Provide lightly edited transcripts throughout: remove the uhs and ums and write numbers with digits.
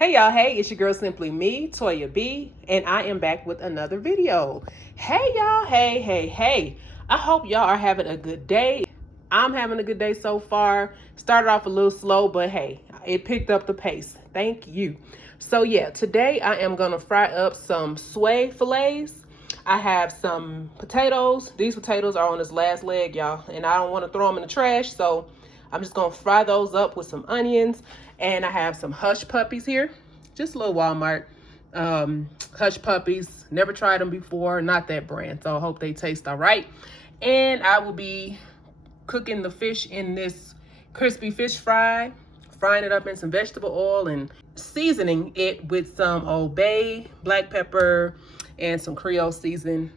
Hey y'all, hey, it's your girl Simply Me Toya B, and I am back with another video. Hey y'all, hey. I hope y'all are having a good day. I'm having a good day so far. Started off a little slow, but hey, it picked up the pace. Thank you. So yeah, today I am gonna fry up some swai fillets. I have some potatoes. These potatoes are on this last leg, y'all, and I don't want to throw them in the trash, so I'm just gonna fry those up with some onions. And I have some hush puppies here, just a little Walmart hush puppies. Never tried them before, not that brand, so I hope they taste all right. And I will be cooking the fish in this crispy fish fry, frying it up in some vegetable oil and seasoning it with some Old Bay, black pepper, and some Creole seasoning.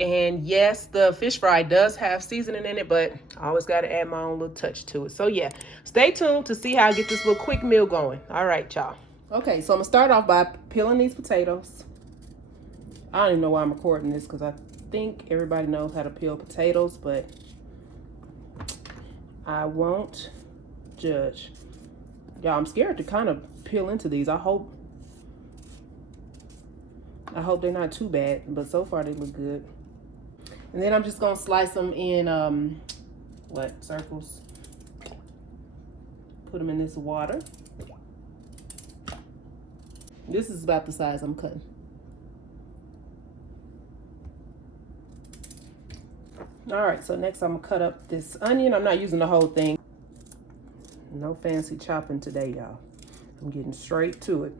And yes, the fish fry does have seasoning in it, but I always got to add my own little touch to it. So yeah, stay tuned to see how I get this little quick meal going. All right, y'all. Okay, so I'm gonna start off by peeling these potatoes. I don't even know why I'm recording this because I think everybody knows how to peel potatoes, but I won't judge. Y'all, I'm scared to kind of peel into these. I hope they're not too bad, but so far they look good. And then I'm just gonna slice them in circles. Put them in this water. This is about the size I'm cutting. All right, so next I'm gonna cut up this onion. I'm not using the whole thing. No fancy chopping today, y'all. I'm getting straight to it.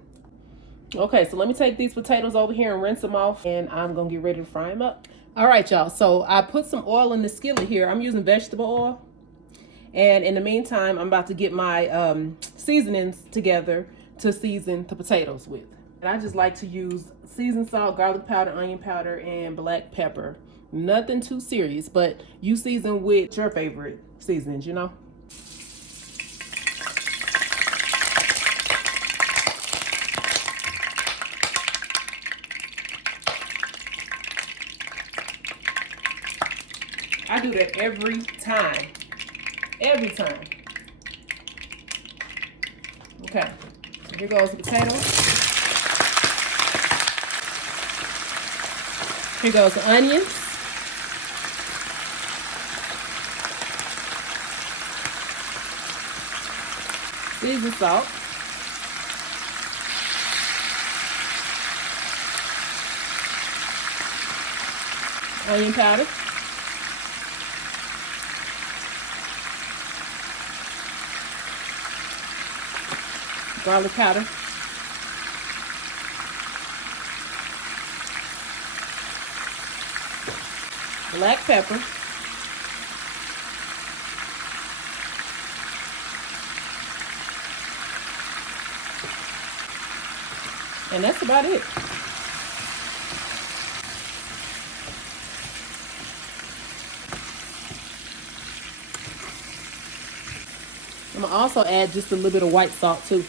Okay, so let me take these potatoes over here and rinse them off, and I'm gonna get ready to fry them up. All right, y'all, so I put some oil in the skillet here. I'm using vegetable oil. And in the meantime, I'm about to get my seasonings together to season the potatoes with. And I just like to use seasoned salt, garlic powder, onion powder, and black pepper. Nothing too serious, but you season with your favorite seasonings, you know? I do that every time. Every time. Okay, so here goes the potatoes. Here goes the onions. Seasoned salt. Onion powder. Garlic powder. Black pepper. And that's about it. I'm gonna also add just a little bit of white salt too.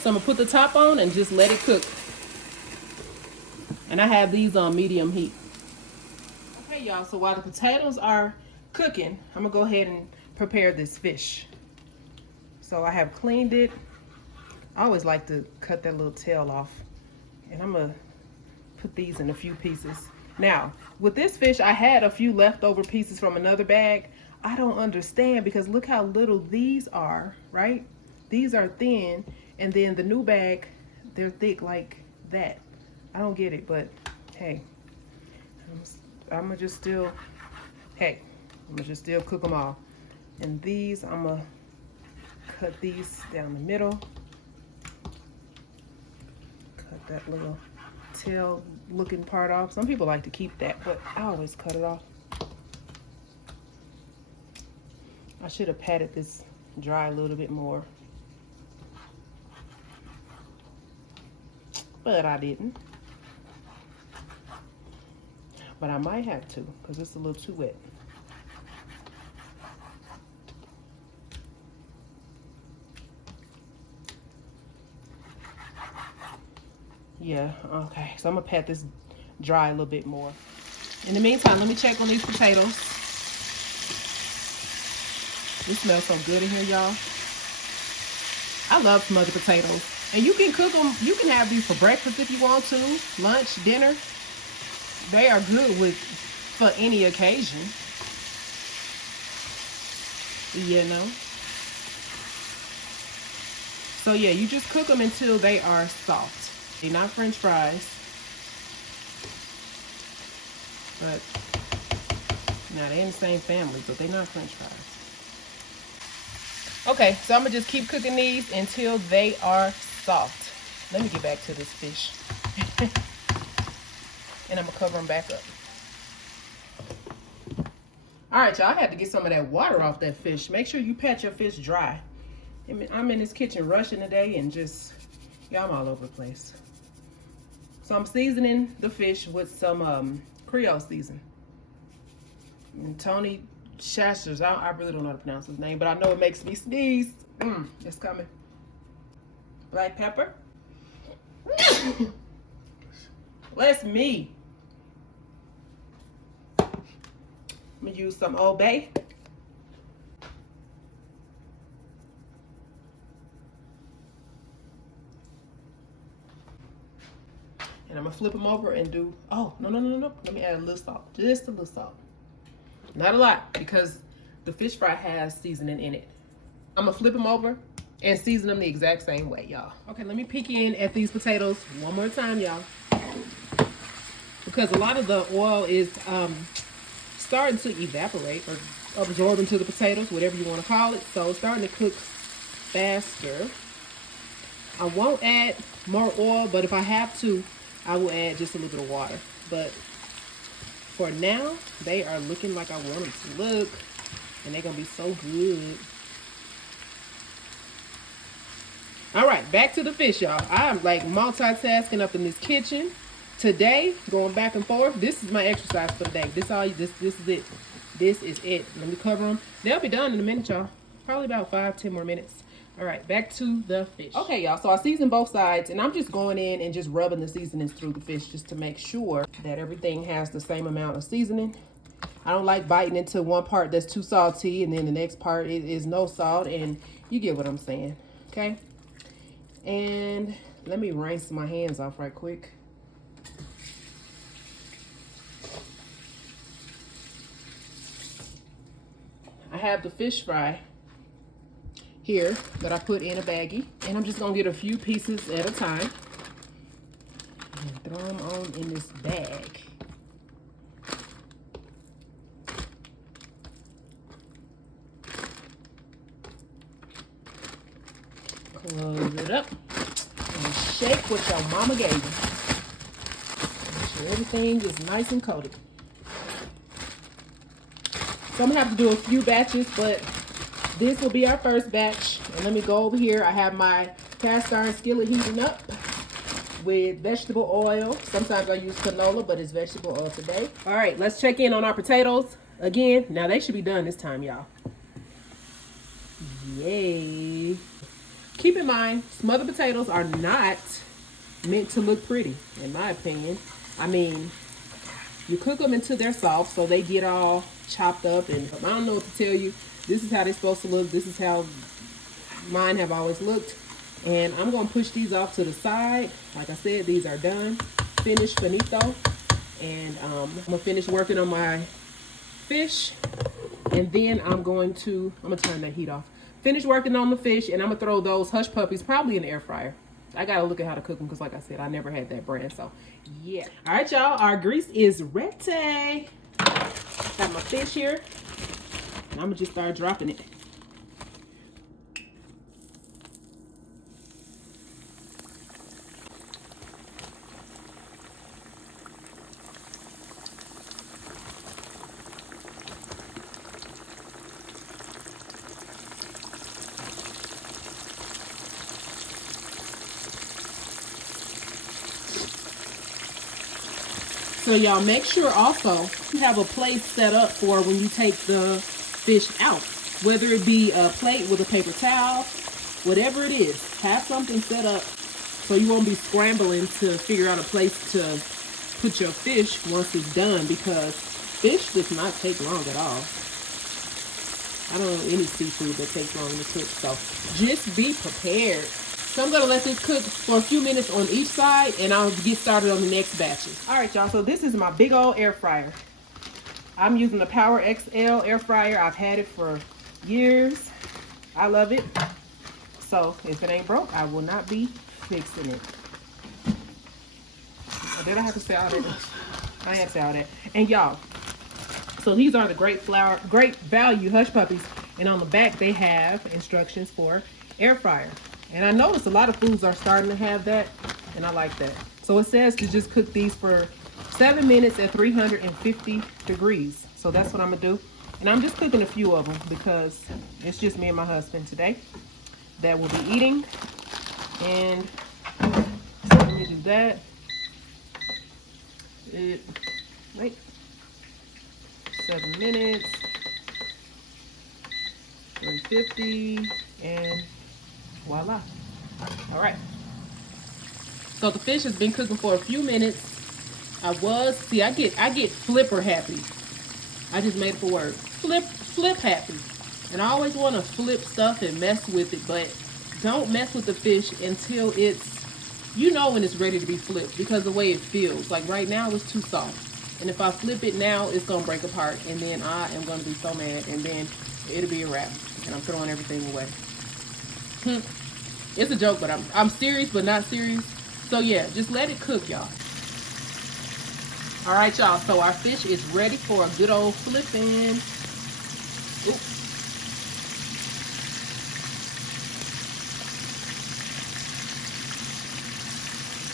So I'm gonna put the top on and just let it cook. And I have these on medium heat. Okay, y'all, so while the potatoes are cooking, I'm gonna go ahead and prepare this fish. So I have cleaned it. I always like to cut that little tail off. And I'm gonna put these in a few pieces. Now, with this fish, I had a few leftover pieces from another bag. I don't understand because look how little these are, right? These are thin, and then the new bag, they're thick like that. I don't get it, but hey, I'm gonna just still cook them all. And these, I'm gonna cut these down the middle. Cut that little tail looking part off. Some people like to keep that, but I always cut it off. I should have patted this dry a little bit more, but I didn't. But I might have to because it's a little too wet. Yeah, okay. So I'm gonna pat this dry a little bit more. In the meantime, let me check on these potatoes. This smells so good in here, y'all. I love smothered potatoes. And you can cook them. You can have these for breakfast if you want to. Lunch, dinner. They are good for any occasion. You know. So yeah, you just cook them until they are soft. They're not French fries. But now they're in the same family, but they're not French fries. Okay, so I'm gonna just keep cooking these until they are soft. Let me get back to this fish. And I'm gonna cover them back up. All right, y'all, I had to get some of that water off that fish. Make sure you pat your fish dry. I'm in this kitchen rushing today and just, yeah, I'm all over the place. So I'm seasoning the fish with some Creole season. And Tony Shasters, I really don't know how to pronounce his name, but I know it makes me sneeze. It's coming. Black pepper. Bless me. I'm gonna use some Old Bay. And I'm gonna flip them over and do, oh, no. Let me add a little salt, just a little salt. Not a lot, because the fish fry has seasoning in it. I'm gonna flip them over and season them the exact same way, y'all. Okay, let me peek in at these potatoes one more time, y'all. Because a lot of the oil is starting to evaporate or absorb into the potatoes, whatever you want to call it. So it's starting to cook faster. I won't add more oil, but if I have to, I will add just a little bit of water. But for now, they are looking like I want them to look. And they're going to be so good. All right, back to the fish, y'all. I'm like multitasking up in this kitchen. Today, going back and forth. This is my exercise for the day. This is it. This is it. Let me cover them. They'll be done in a minute, y'all. Probably about 5-10 more minutes. All right, back to the fish. Okay, y'all, so I seasoned both sides, and I'm just going in and just rubbing the seasonings through the fish just to make sure that everything has the same amount of seasoning. I don't like biting into one part that's too salty, and then the next part is no salt, and you get what I'm saying, okay? And let me rinse my hands off right quick. I have the fish fry here that I put in a baggie, and I'm just gonna get a few pieces at a time and throw them on in this bag. Close it up and shake what your mama gave you. Make sure everything is nice and coated. So I'm gonna have to do a few batches, but this will be our first batch. And let me go over here. I have my cast iron skillet heating up with vegetable oil. Sometimes I use canola, but it's vegetable oil today. All right, let's check in on our potatoes again. Now they should be done this time, y'all. Yay. Keep in mind, smothered potatoes are not meant to look pretty, in my opinion. I mean, you cook them until they're soft so they get all chopped up, and I don't know what to tell you. This is how they're supposed to look. This is how mine have always looked. And I'm going to push these off to the side. Like I said, these are done. Finished finito. And I'm going to finish working on my fish. And then I'm going to turn that heat off. Finish working on the fish, and I'm going to throw those hush puppies probably in the air fryer. I got to look at how to cook them because, like I said, I never had that brand. So, yeah. All right, y'all. Our grease is ready. Got my fish here. And I'm going to just start dropping it. So y'all make sure also you have a place set up for when you take the fish out. Whether it be a plate with a paper towel, whatever it is, have something set up so you won't be scrambling to figure out a place to put your fish once it's done, because fish does not take long at all. I don't know any seafood that takes long to cook, so just be prepared. So I'm going to let this cook for a few minutes on each side, and I'll get started on the next batches. All right, y'all, so this is my big old air fryer. I'm using the Power XL air fryer. I've had it for years. I love it. So if it ain't broke, I will not be fixing it. Oh, did I have to say all that? I had to say all that. And y'all, so these are the Great Value Hush Puppies. And on the back, they have instructions for air fryer. And I noticed a lot of foods are starting to have that, and I like that. So it says to just cook these for 7 minutes at 350 degrees. So that's what I'm gonna do. And I'm just cooking a few of them because it's just me and my husband today that will be eating. And so let me do that. Wait. 7 minutes, 350, and voila. All right. So the fish has been cooking for a few minutes. I get flipper happy. I just made up a word. Flip happy. And I always want to flip stuff and mess with it, but don't mess with the fish until it's, you know, when it's ready to be flipped, because the way it feels. Like right now it's too soft. And if I flip it now, it's going to break apart. And then I am going to be so mad. And then it'll be a wrap. And I'm throwing everything away. It's a joke, but I'm serious, but not serious. So yeah, just let it cook, y'all. All right, y'all. So our fish is ready for a good old flipping. Oops.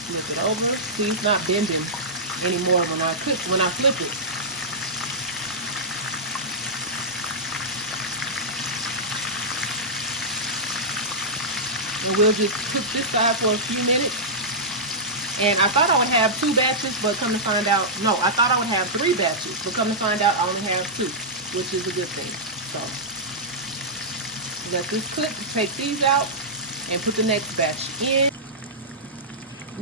Flip it over. See, it's not bending anymore when I flip it. And we'll just cook this side for a few minutes. And I thought I would have 2 batches, but come to find out, no, I thought I would have 3 batches, but come to find out I only have 2, which is a good thing. So let this cook, take these out, and put the next batch in.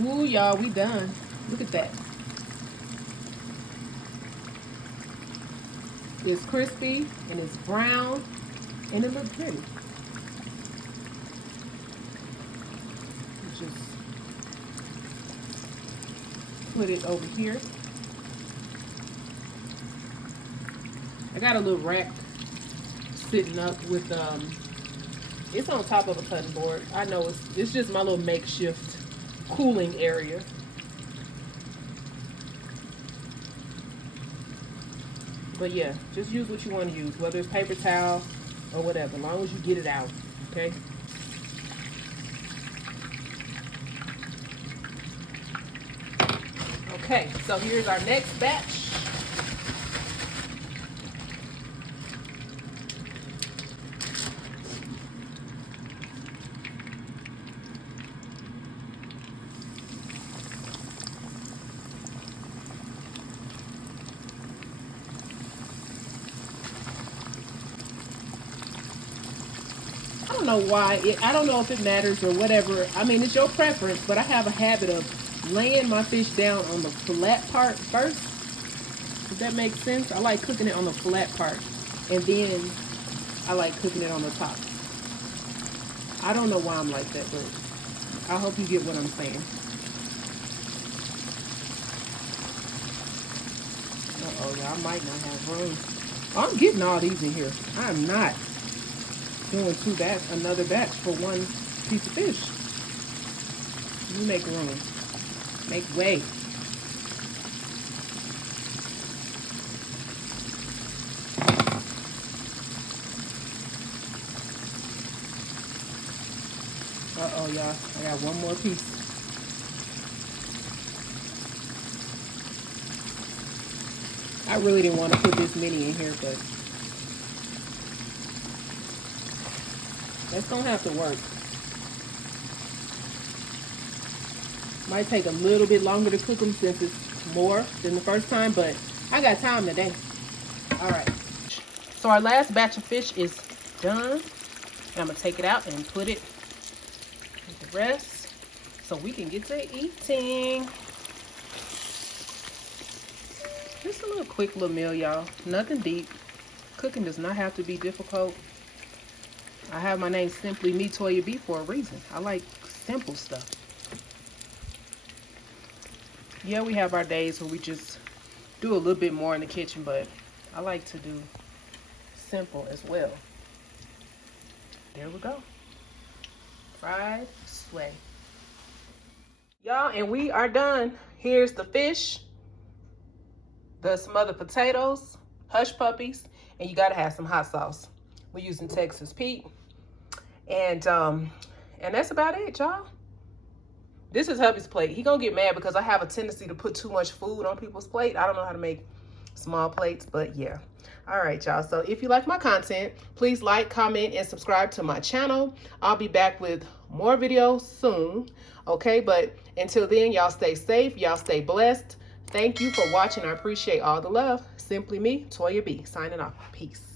Ooh, y'all, we done. Look at that. It's crispy and it's brown and it looks pretty. Just put it over here. I got a little rack sitting up with it's on top of a cutting board. I know it's just my little makeshift cooling area. But yeah, just use what you want to use, whether it's paper towel or whatever, as long as you get it out, okay? Okay, so here's our next batch. I don't know why, I don't know if it matters or whatever. I mean, it's your preference, but I have a habit of laying my fish down on the flat part first. Does that make sense? I like cooking it on the flat part, and then I like cooking it on the top. I don't know why I'm like that, but I hope you get what I'm saying. Uh-oh, y'all might not have room. Oh, I'm getting all these in here. I'm not doing another batch for one piece of fish. You make room. Make way. Uh-oh, y'all. I got one more piece. I really didn't want to put this many in here, but that's gonna have to work. Might take a little bit longer to cook them since it's more than the first time, but I got time today. All right. So our last batch of fish is done. And I'm gonna take it out and put it with the rest so we can get to eating. Just a little quick little meal, y'all. Nothing deep. Cooking does not have to be difficult. I have my name Simply Me Toya B for a reason. I like simple stuff. Yeah, we have our days where we just do a little bit more in the kitchen, but I like to do simple as well. There we go. Fried sway. Y'all, and we are done. Here's the fish, the smothered potatoes, hush puppies, and you gotta have some hot sauce. We're using Texas Pete. And that's about it, y'all. This is hubby's plate. He gonna get mad because I have a tendency to put too much food on people's plate. I don't know how to make small plates, but yeah. All right, y'all. So if you like my content, please like, comment, and subscribe to my channel. I'll be back with more videos soon. Okay, but until then, y'all stay safe. Y'all stay blessed. Thank you for watching. I appreciate all the love. Simply Me, Toya B, signing off. Peace.